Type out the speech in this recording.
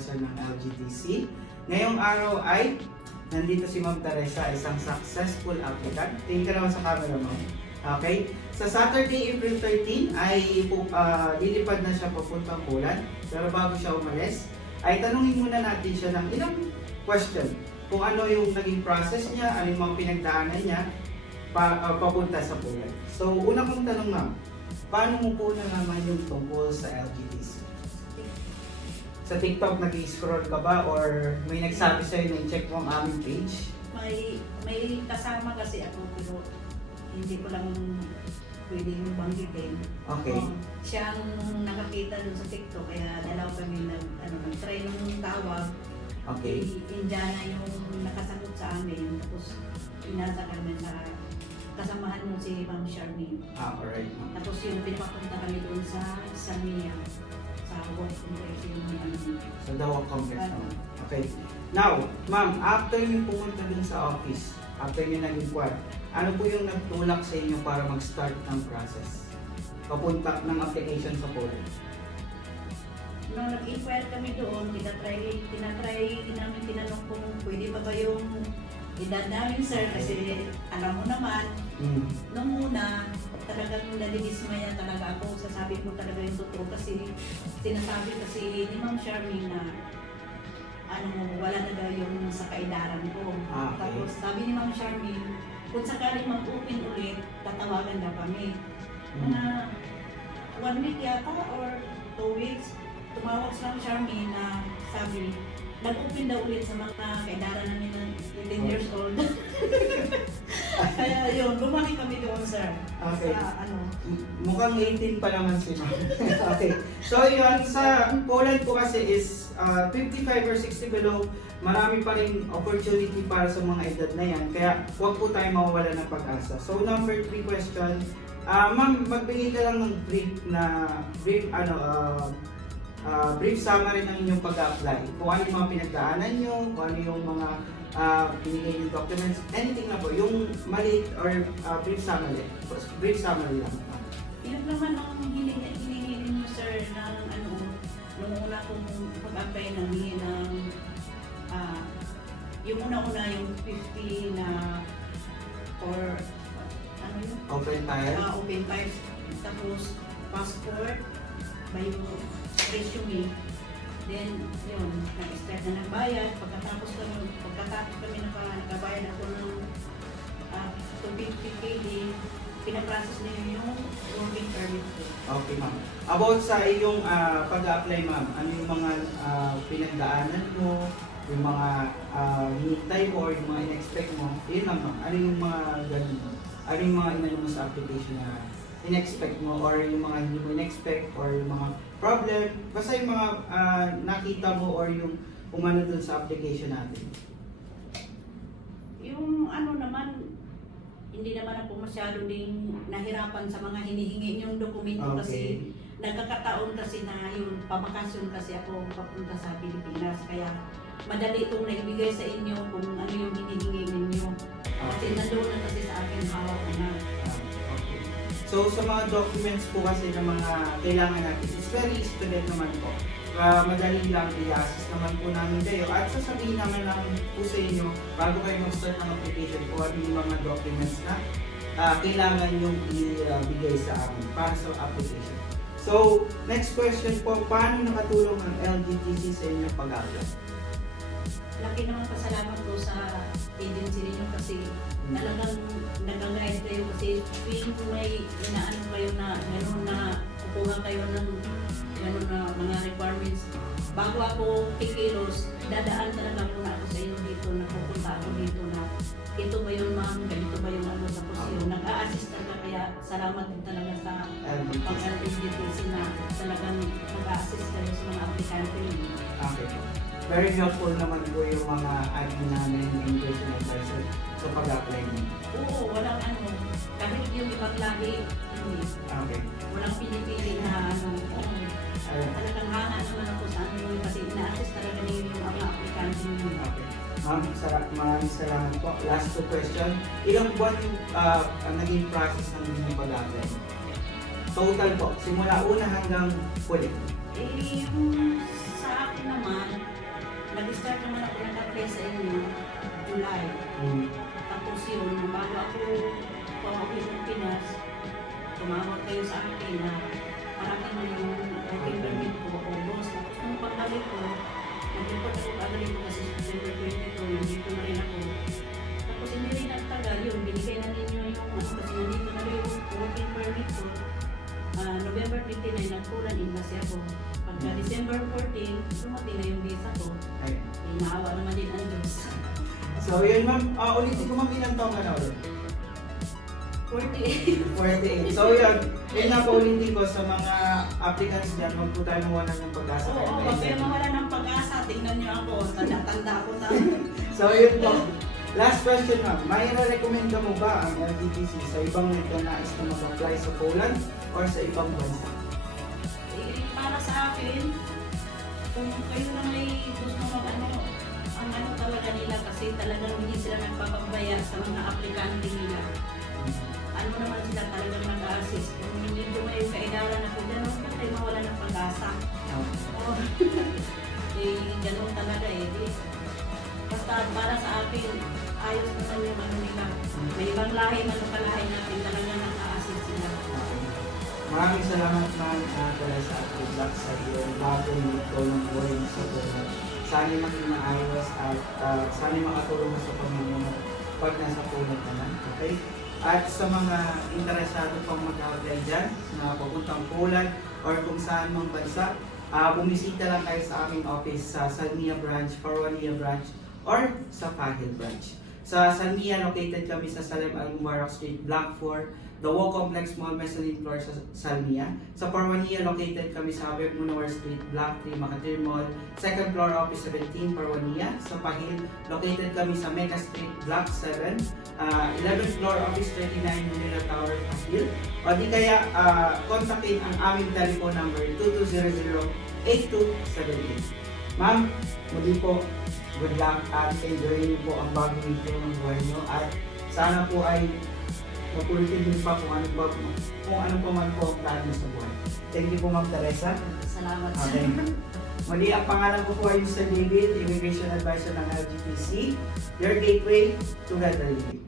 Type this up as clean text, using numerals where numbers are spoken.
Professor ng LGTC. Ngayong araw ay nandito si Ma'am Teresa, isang successful applicant. Tingin ka naman sa camera mo. Okay? Sa Saturday, April 13 ay lilipad na siya papuntang Poland. Pero bago siya umalis, ay tanungin muna natin siya ng ilang question. Kung ano yung naging process niya, ano yung mga pinagdaanan niya papunta sa Poland. So, una kong tanong, ma'am, paano mo po nalaman yung tungkol sa LGTC? Sa TikTok, nag-scroll ka ba or may nagsabi sa'yo na i-check mo ang aming page? May kasama kasi ako pero hindi ko lang pwedeng banggitin. Okay. Siya ang nakakita dun sa TikTok kaya dalaw kami nag-try nung tawag. Okay. Indiana yung nakasagot sa amin tapos pinasa kami na kasamahan mo si Ma'am Charmaine. Alright. Tapos yung pinapapunta kami doon sa Samia, sa work complex yung Sa Dawag Complex naman. Okay. Now, ma'am, after niyo pumunta dun sa office, after niyo nag-inquire, ano po yung nagtulak sa inyo para mag-start ng process? Papunta ng application sa Poland. Nung nag-inquire kami doon, tinanong kung pwede ba yung edad namin, sir, kasi alam mo naman, nung una, talagang nadidismaya talaga ako, sasabi mo talaga yung totoo kasi sinasabi kasi ni Ma'am Charmaine na wala na daw yung sa kaedaran ko. Okay. Tapos sabi ni Ma'am Charmaine, kung sakaling mag-open ulit, tatawagan daw kami. Mga 1 week yata or 2 weeks, tumawag si Ma'am Charmaine na sabi, nag-open daw ulit sa mga kaedaran namin ng 11 years old. Kaya yun, lumaki kami doon, sir. Okay. Sa Mukhang 18 pa naman si ma'am. Okay. So yun, sa Poland po kasi is 55 or 60 below, marami pa rin opportunity para sa mga edad na yan. Kaya huwag po tayo mawawala ng pag-asa. So number 3 question, ma'am, magbigay ka lang ng brief summary ng inyong pag-apply. Kung ano yung mga pinagdaanan nyo, kung ano yung mga binigay yung documents, anything na po, yung maliit or brief summary lang. Yun naman ang hiningi ninyo, sir, ng nung una kong pag-apply ng hiningi ng yung una-una yung 50 na or yun? Open file. Open files. Tapos passport, by resume. Then, yun, nag-start na nagbayad. Pagkatapos kami nakabayad ako ng 250 KD, pinaprocess na yung working permit ko. Okay, ma'am. About sa iyong pag-apply, ma'am, ano yung mga pinagdaanan mo, yung mga hinintay mo or yung mga in-expect mo, yun lang, ma'am. Ano yung mga ganun mo? Ano yung mga inano mo sa application na in-expect mo or yung mga hindi mo in-expect or yung mga problem, basta yung mga nakita mo or yung umano dun sa application natin. Yung naman, hindi naman ako masyado ding nahirapan sa mga hinihingi yung dokumento kasi nagkakataon kasi na yung pabakasyon kasi ako papunta sa Pilipinas kaya madali itong naibigay sa inyo kung ano yung hinihingi ninyo. Kasi nandoon na kasi sa akin hawak na. So sa mga documents po kasi na mga kailangan natin, is very student naman po. Madali lang i-assist naman po namin kayo at sasabihin naman lang po sa inyo bago kayo mag-start ng application kung ano yung mga documents na kailangan yung ibigay sa amin para sa application. So, next question po, paano nakatulong ang LGTC sa inyong pag-apply? Laki naman pasalamat ko sa agency ninyo kasi talagang nag-guide kayo kasi tuwing may inaano kayo na gano'n na kukuha kayo ng gano'n na mga requirements. Bago ako kikilos, dadaan talaga muna ako sa inyo dito, napupunta ako dito na ito ba yung ma'am, ganito ba yung tapos yun, nag-a-assist talaga kaya salamat din talaga sa pag-LGTC na talagang nag-a-assist kayo sa mga aplikante ninyo. Okay. Very helpful naman po yung mga admin namin immigration advisor sa pag-apply niyo. Oo, walang kahit yung ibang lahi, hindi. Okay. Walang pinipili na talagang hanga naman ako sa kasi ina-assist talaga niyo yung mga aplikante niyo. Okay. Ma'am, maraming salamat po. Last 2 question. Ilang buwan yung naging process ng inyong pag-apply? Total po, simula una hanggang huli. Yung sa sa akin naman, nag-start naman ako nag-apply sa inyo, July. Tapos yun, bago ako pauwi ng Pinas, tumawag kayo sa akin na marami na yung working permit ko, ubos. Tapos nung pagbalik ko, nag-report ako kagad ko kasi September 22, nandito na rin ako. Tapos hindi rin nagtagal yun, binigay na ninyo yung kasi nandito na rin yung working permit ko. November 29, nagpulan in kasi ako. Pagka December 14, dumating na yung visa ko. Ay. Naawa naman din ang Diyos. So yun ma'am, ulitin ko ma'am, ilang taong ka na ulit? 48. 48. So yun na po ulitin ko sa mga applicants dyan, huwag po tayo mawalan ng pag-asa. Oo, wag kayo mawala ng pag-asa. Tingnan niyo ako, tanda-tanda ako na. So yun po. Last question ma'am, may recommend mo ba ang LTTC sa ibang nagnanais na mag-apply sa Poland or sa ibang bansa? Para sa akin, kung kayo na may gusto mag-ano, ang ano talaga nila kasi talagang hindi sila nagpapabaya sa mga aplikante nila. Ano naman sila talagang nag-assist. Kung medyo may kaidaran ako dyan, huwag kayo mawala ng pag-asa. Oo. Ganun talaga eh. Basta para sa akin, ayos naman yung ano nila. May ibang lahi, ano kalahi natin, talagang nag-assist sila. Maraming salamat ma'am pala sa good luck sa iyo bago ito ng buhay sa Poland. Sana maging maayos at sana makatulong sa pamilya pag nasa Poland ka na. Okay? At sa mga interesado pang mag-apply dyan na papuntang Poland or kung saan mang bansa, bumisita lang kayo sa aming office sa Salmia branch, Parwania branch, or sa Pahil branch. Sa Salmia, located kami sa Salem Al-Mubarak Street, Block 4, The Wall Complex Mall, Mezzanine floor sa Salmia. Sa Parwania, located kami sa Habib Munawar Street, Block 3, Makatir Mall, 2nd floor, Office 17, Parwania. Sa Pahil, located kami sa Mecca Street, Block 7, 11th floor, Office 39, Manila Tower, Pahil. O di kaya, kontakin ang aming telephone number 2200-8278. Ma'am, muli po, good luck at enjoy niyo po ang bagong ito ng buhay niyo at sana po ay mapulitin din pa kung ano pa man po ang plano sa buhay. Thank you po Ma'am Teresa. Salamat. Okay. Muli ang pangalan ko po ay Mr. David, Immigration Advisor ng LGTC, your gateway to better living.